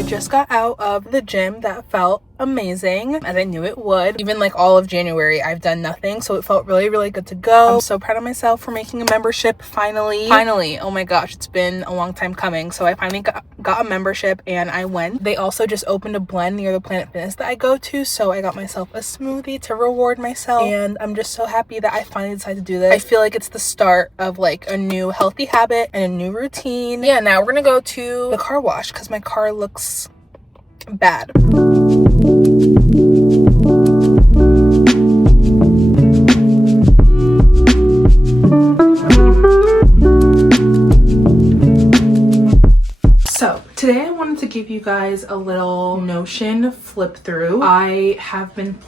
I just got out of the gym. That felt amazing, as I knew it would. Even like all of January I've done nothing, so it felt really good to go. I'm so proud of myself for making a membership finally. Oh my gosh, it's been a long time coming. So I finally got a membership and I went. They also just opened a blend near the Planet Fitness that I go to, so I got myself a smoothie to reward myself, and I'm just so happy that I finally decided to do this. I feel like it's the start of like a new healthy habit and a new routine. Yeah, now we're gonna go to the car wash because my car looks bad. So today I wanted to give you guys a little Notion flip through. I have been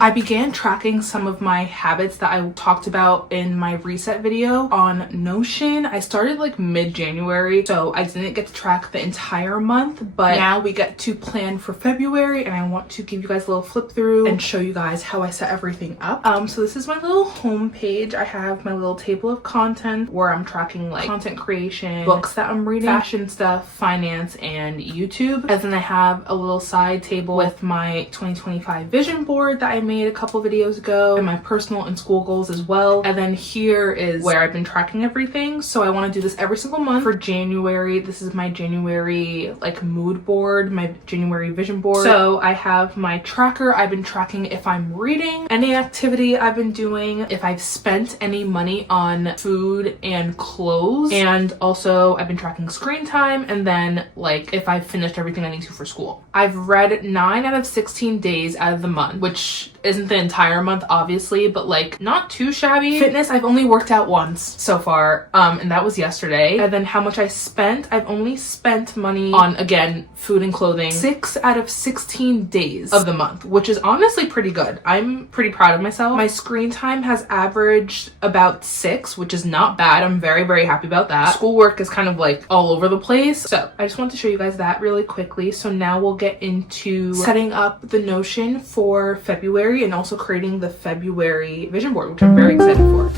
I began tracking some of my habits that I talked about in my reset video on Notion. I started like mid-January, so I didn't get to track the entire month, but now we get to plan for February, and I want to give you guys a little flip through and show you guys how I set everything up. So this is my little home page. I have my little table of content where I'm tracking like content creation, books that I'm reading, fashion stuff, finance, and YouTube. And then I have a little side table with my 2025 vision board that I made a couple videos ago, and my personal and school goals as well. And then here is where I've been tracking everything. So I want to do this every single month. For January, this is my January like mood board, my January vision board. So I have my tracker. I've been tracking if I'm reading, any activity I've been doing, if I've spent any money on food and clothes, and also I've been tracking screen time, and then like if I've finished everything I need to for school. I've read 9 out of 16 days out of the month, which isn't the entire month obviously, but like not too shabby. Fitness, I've only worked out once so far, and that was yesterday. And then how much I spent, I've only spent money on, again, food and clothing 6 out of 16 days of the month, which is honestly pretty good. I'm pretty proud of myself. My screen time has averaged about 6, which is not bad. I'm very happy about that. Schoolwork is kind of like all over the place, so I just want to show you guys that really quickly. So now we'll get into setting up the Notion for February and also creating the February vision board, which I'm very excited for.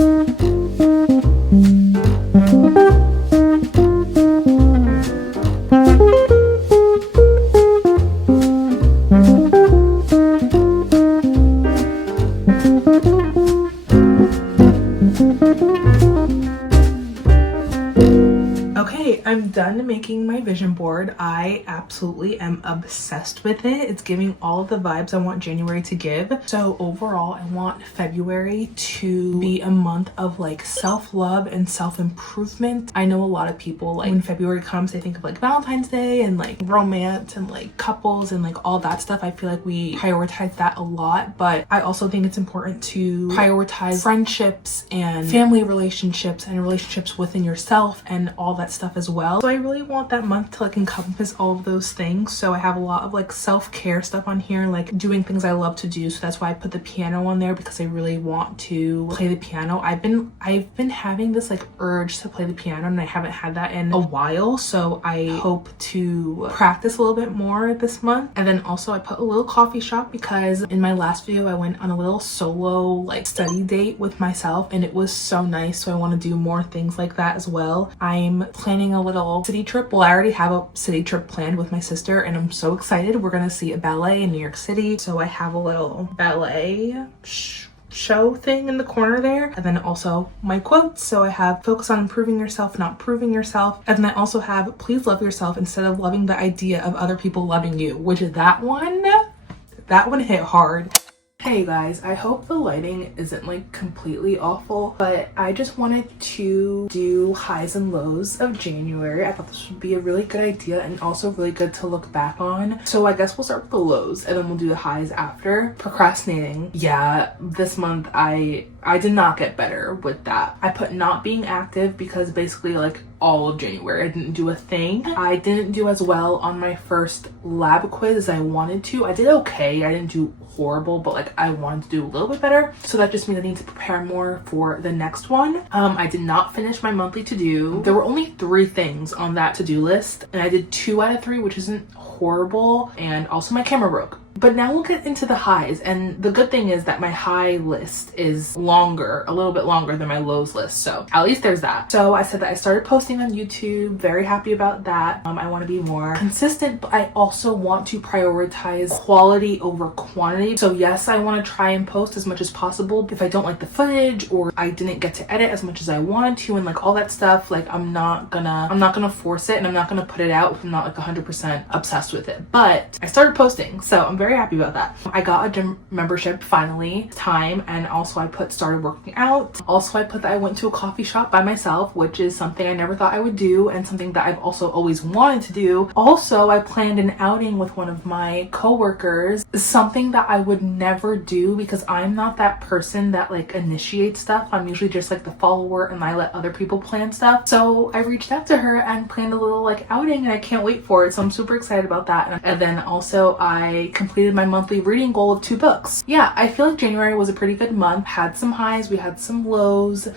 I'm done making my vision board. I absolutely am obsessed with it. It's giving all of the vibes I want January to give. So overall, I want February to be a month of like self-love and self-improvement. I know a lot of people, like when February comes, they think of like Valentine's Day and like romance and like couples and like all that stuff. I feel like we prioritize that a lot, but I also think it's important to prioritize friendships and family relationships and relationships within yourself and all that stuff as well. So I really want that month to like encompass all of those things. So I have a lot of like self-care stuff on here, like doing things I love to do. So that's why I put the piano on there, because I really want to play the piano. I've been having this like urge to play the piano, and I haven't had that in a while. So I hope to practice a little bit more this month. And then also I put a little coffee shop, because in my last video I went on a little solo like study date with myself, and it was so nice. So I want to do more things like that as well. I'm planning a little city trip. Well, I already have a city trip planned with my sister, and I'm so excited. We're gonna see a ballet in New York City. So I have a little ballet show thing in the corner there, and then also my quotes. So I have focus on improving yourself, not proving yourself. And then I also have please love yourself instead of loving the idea of other people loving you, which is that one hit hard. Hey guys, I hope the lighting isn't like completely awful, but I just wanted to do highs and lows of January. I thought this would be a really good idea and also really good to look back on. So I guess we'll start with the lows and then we'll do the highs after. Procrastinating. Yeah, this month I did not get better with that. I put not being active because basically like all of January I didn't do a thing. I didn't do as well on my first lab quiz as I wanted to. I did okay. I didn't do horrible, but like I wanted to do a little bit better. So that just means I need to prepare more for the next one. I did not finish my monthly to-do. There were only 3 things on that to-do list, and I did 2 out of 3, which isn't horrible. And also my camera broke. But now we'll get into the highs, and the good thing is that my high list is longer, a little bit longer than my lows list, so at least there's that. So I said that I started posting on YouTube, very happy about that. I want to be more consistent, but I also want to prioritize quality over quantity. So yes, I want to try and post as much as possible. If I don't like the footage or I didn't get to edit as much as I wanted to and like all that stuff, like I'm not gonna force it, and I'm not gonna put it out if I'm not like 100% obsessed with it. But I started posting, so I'm very happy about that. I got a gym membership finally, time, and also I started working out. Also I put that I went to a coffee shop by myself, which is something I never thought I would do and something that I've also always wanted to do. Also, I planned an outing with one of my coworkers, something that I would never do because I'm not that person that like initiates stuff. I'm usually just like the follower and I let other people plan stuff. So I reached out to her and planned a little like outing, and I can't wait for it. So I'm super excited about that. And then also I completed my monthly reading goal of 2 books. Yeah, I feel like January was a pretty good month. Had some highs, we had some lows.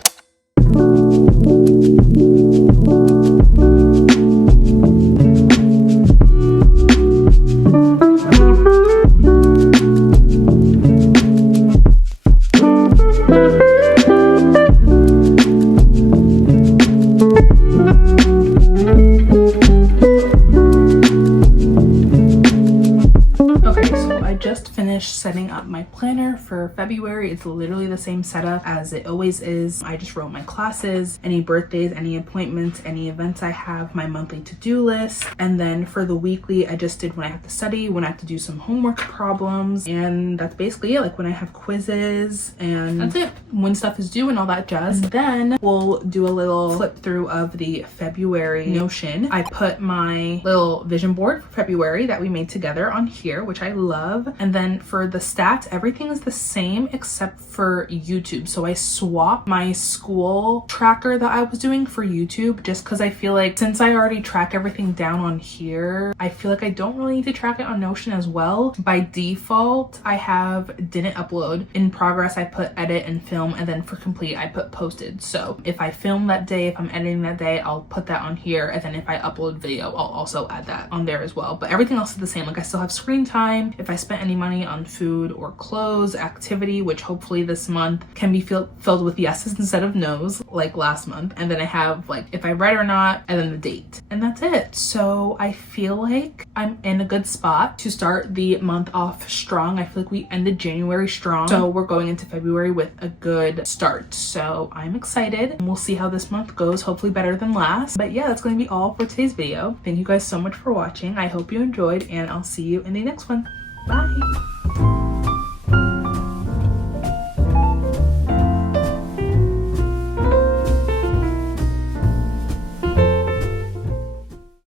Setting up my planner for February. It's literally the same setup as it always is. I just wrote my classes, any birthdays, any appointments, any events I have, my monthly to-do list, and then for the weekly I just did when I have to study, when I have to do some homework problems, and that's basically it. Like when I have quizzes, and that's it, when stuff is due and all that jazz. Then we'll do a little flip through of the February Notion. I put my little vision board for February that we made together on here, which I love. And then for the stats, everything is the same except for YouTube. So I swapped my school tracker that I was doing for YouTube just because I feel like since I already track everything down on here, I feel like I don't really need to track it on Notion as well. By default, I have didn't upload. In progress, I put edit and film, and then for complete, I put posted. So if I film that day, if I'm editing that day, I'll put that on here. And then if I upload video, I'll also add that on there as well. But everything else is the same. Like I still have screen time. If I spent any money on food or clothes, activity, which hopefully this month can be filled with yeses instead of nos like last month. And then I have like if I read or not, and then the date, and that's it. So I feel like I'm in a good spot to start the month off strong. I feel like we ended January strong, so we're going into February with a good start. So I'm excited, and we'll see how this month goes, hopefully better than last. But yeah, that's going to be all for today's video. Thank you guys so much for watching. I hope you enjoyed, and I'll see you in the next one. Bye.